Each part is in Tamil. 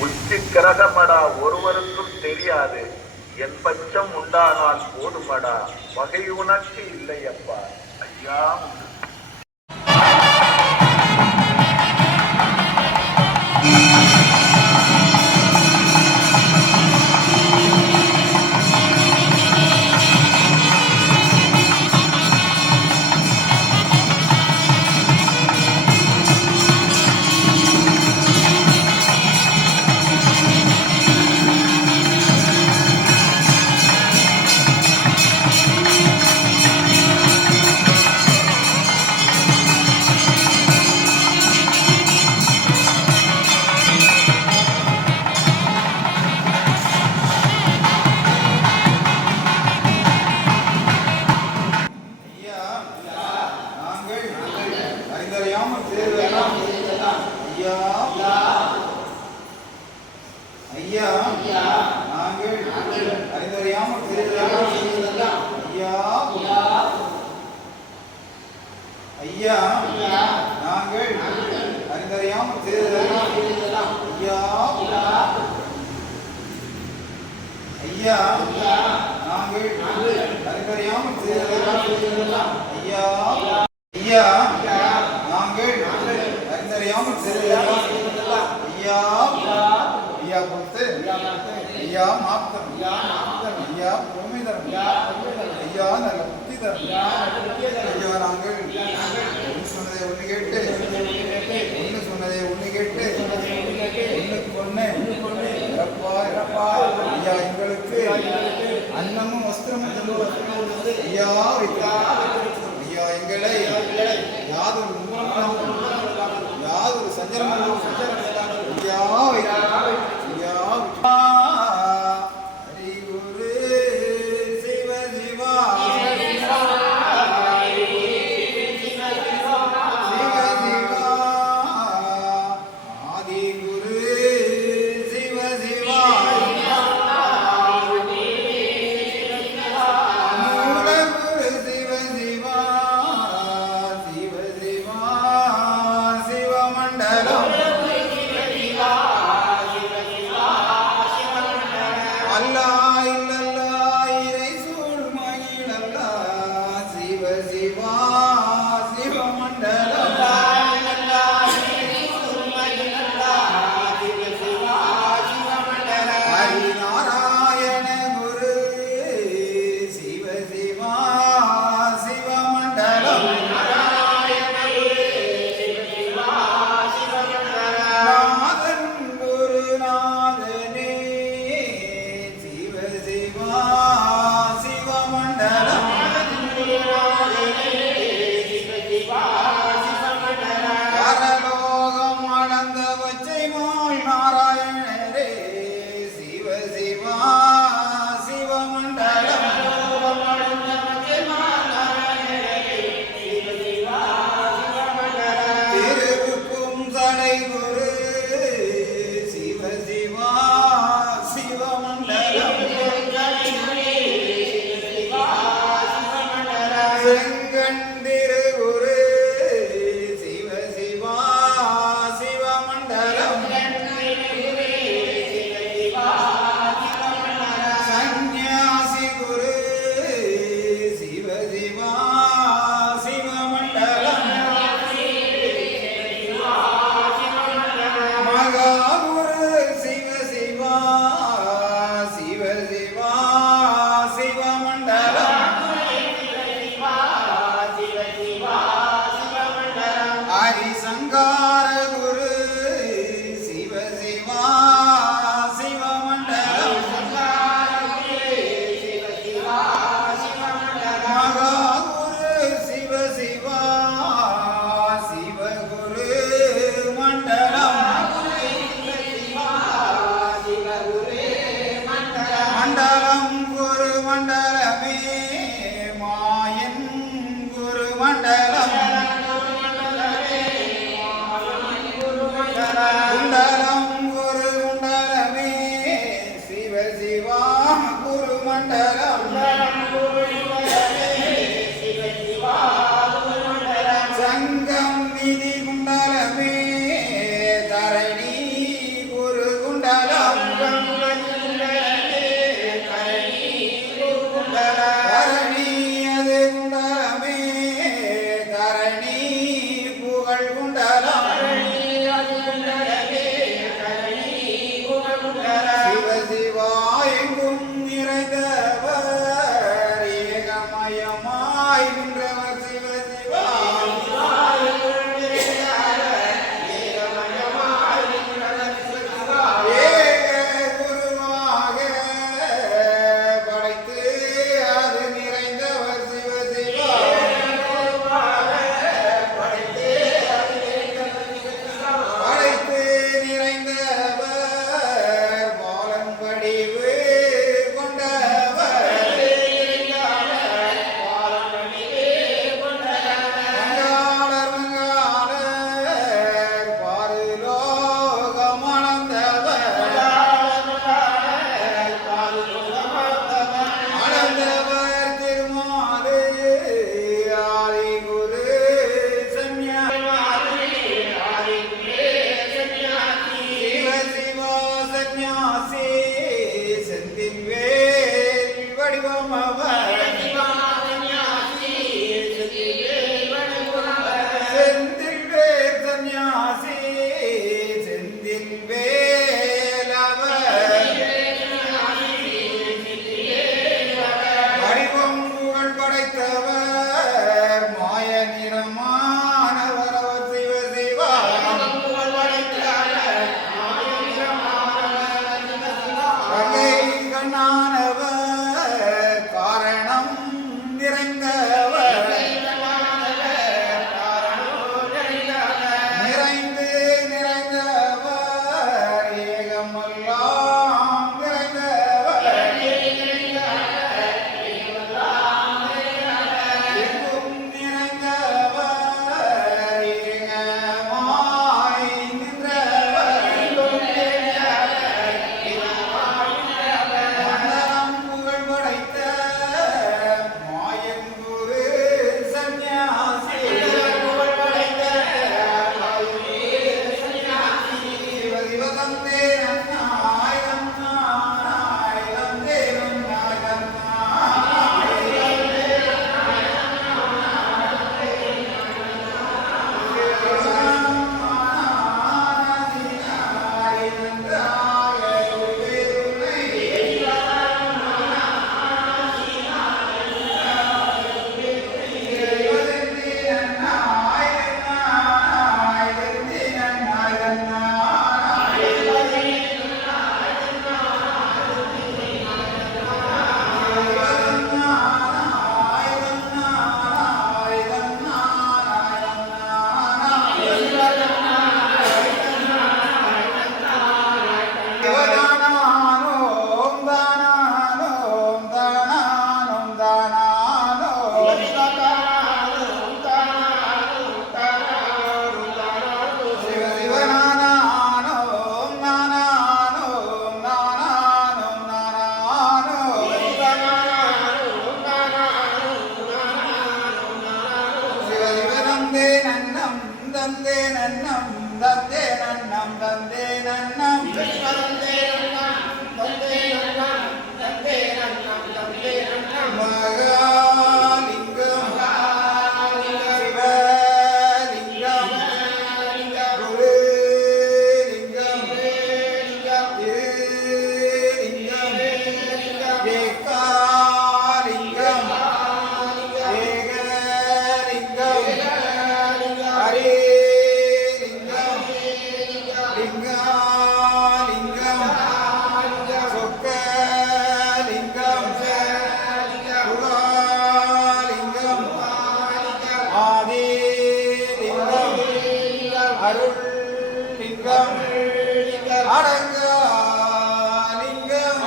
உச்சி கிரகமடா ஒருவருக்கும் தெரியாது. என் பட்சம் உண்டானால் போதுமடா, வகை உனக்கு இல்லையப்பா. ஐயா ஐயா நாங்கள் அறிந்தறியாமல் செய்ததெல்லாம் ஐயா நாங்கள் அறிந்தறியாமல் செய்ததெல்லாம் ஐயா நாங்கள் அறிந்தறியாமல் செய்ததெல்லாம் ஐயா ஐயா நாங்கள் அறிந்தறியாமல் செய்ததெல்லாம் ஐயா ஐயா பொறுத்து ஐயா மாப்தம் ஐயா பொறுமை தரும் ஐயா நல்ல புத்தி தரும் ஐயா நாங்கள் ஒன்று சொன்னதை ஒன்று கேட்டு ஒன்று சொன்னதை ஒன்று கேட்டு ஒன்றுக்கு இறப்பா ஐயா எங்களுக்கு அன்னமும் வஸ்திரமும் ஐயா ஐயா எங்களை யாதொரு யாதொரு சஞ்சலமும் ஐயா Hello. சிவா எங்கும் நிறைந்தவர் ஏகமயமாய் நின்றவர் சிவ சிவா ஏக குருவாக படைத்து அது நிறைந்தவர் சிவ சிவா படைத்து நிறைந்தவர் பாலன் வடிவு கொண்டவர் மங்காளர் மங்காளர் பாருலோகம் அளந்தவர் திருமாலே ஆதி குரு சிவ சிவா சந்நியாசி செந்தில் வேல் வடிவம் அவர் செந்தில் வேல் சந்நியாசி செந்தில் வேல் அவர் வடிவம் புகழ் படைத்தவர் மாய நிறமானவர் அவர் சிவ சிவா கங்கை கண்ணானவர் காரணம் நிறைந்தவர் நிறைந்து நிறைந்தவர் ஏகமெல்லாம் நிறைந்தவர் எங்கும் நிறைந்தவர் ஏகமாய் நின்றவர் மன்னரம் புகழ் படைத்த மாயன் குரு சந்நியாசி சிவ சிவ தந்தே நன்னாய் நன்னாய் தந்தே நன்னாய் தானானோம் தானானோம் தானானோம் தானானோம் சிவ சிவனானோம் நானானோம் நானானோம் நானானோம் சிவ சிவ தந்தே நன்னம் தந்தே நன்னம் தந்தே நன்னம் தந்தே நன்னம் மகாலிங்கம் சிவலிங்கம் குருலிங்கம் திருலிங்கம் ஏகாலிங்கம் ஏகலிங்கம் ஹரிலிங்கம் லிங்காலிங்கம் சொக்கலிங்கம் சுகாலிங்கம் ஆதிலிங்கம் அருள்லிங்கம் அடங்காலிங்கம்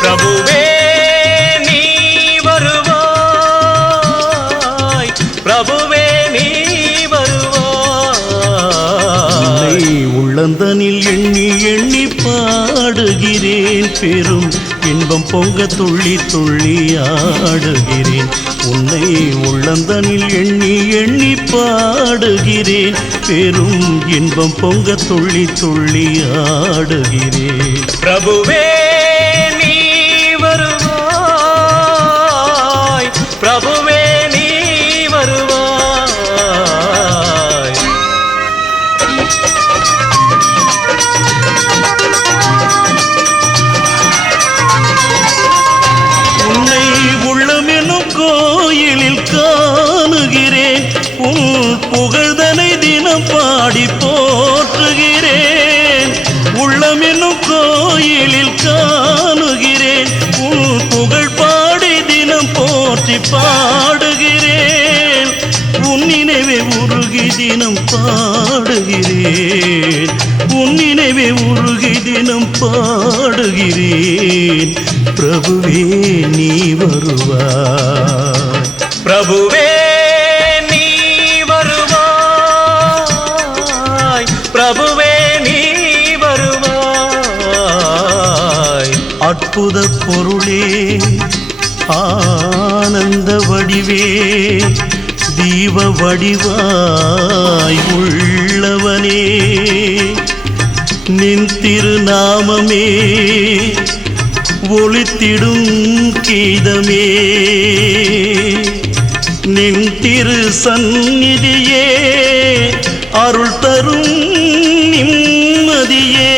பிரபுவே நீ வருவாய், பிரபுவே நீ வருவாய். உள்ளந்தனில் எண்ணி எண்ணி பாடுகிறேன், பெரும் இன்பம் பொங்க துள்ளி துள்ளி ஆடுகிறேன். உன்னை உள்ளந்தனில் எண்ணி எண்ணி பாடுகிறேன், பெரும் இன்பம் பொங்க துள்ளி துள்ளி ஆடுகிறேன். பிரபுவே நீ வருவாய், பிரபுவே நீ வருவாய். உன்னை உள்ளமெனும் கோயிலில் காணுகிறேன், உன் புகழ்தனை தினம் பாடி போற்றுகிறேன். உள்ளமெனும் கோயிலில் காணுகிறேன், உன் புகழ் பாடி தினம் போற்றி பாடுகிறேன். உன் நினைவே உருகி தினம் பாடுகிறேன், உன் நினைவே உருகி தினம் பாடுகிறேன். பிரபுவே நீ வருவாய். பிரபுவே நீ வருவாய். பிரபுவே நீ வருவாய். அற்புத பொருளே, ஆனந்த வடிவே, தீப வடிவாய் உள்ளவனே, நின் திருநாமமே ஒளித்திடும் கீதமே, நின் திரு சந்நிதியே அருள் தரும் நிம்மதியே.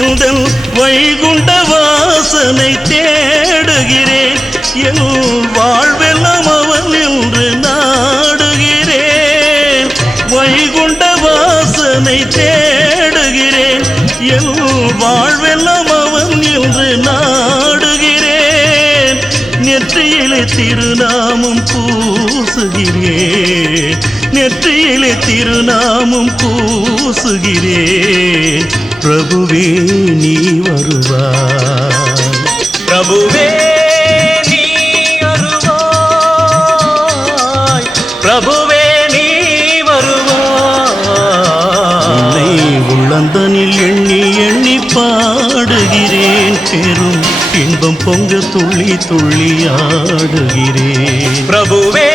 எந்தன் வைகுண்ட வாசனை தேடுகிறேன், என் வாழ்வெல்லாம் அவன் என்று நாடுகிறேன். வைகுண்ட வாசனை தேடுகிறேன், என் வாழ்வெல்லாம் அவன் என்று நாடுகிறேன். நெற்றியிலே திருநாமம் பூசுகிறேன், நெற்றியிலே திருநாமம் பூசுகிறேன். பிரபுவே நீ வருவாய். பிரபுவே நீ வருவாய். பிரபுவே நீ வருவாய். உன்னை உள்ளந்தனில் எண்ணி எண்ணி பாடுகிறேன், பெரும் இன்பம் பொங்க துள்ளி துள்ளி ஆடுகிறேன். பிரபுவே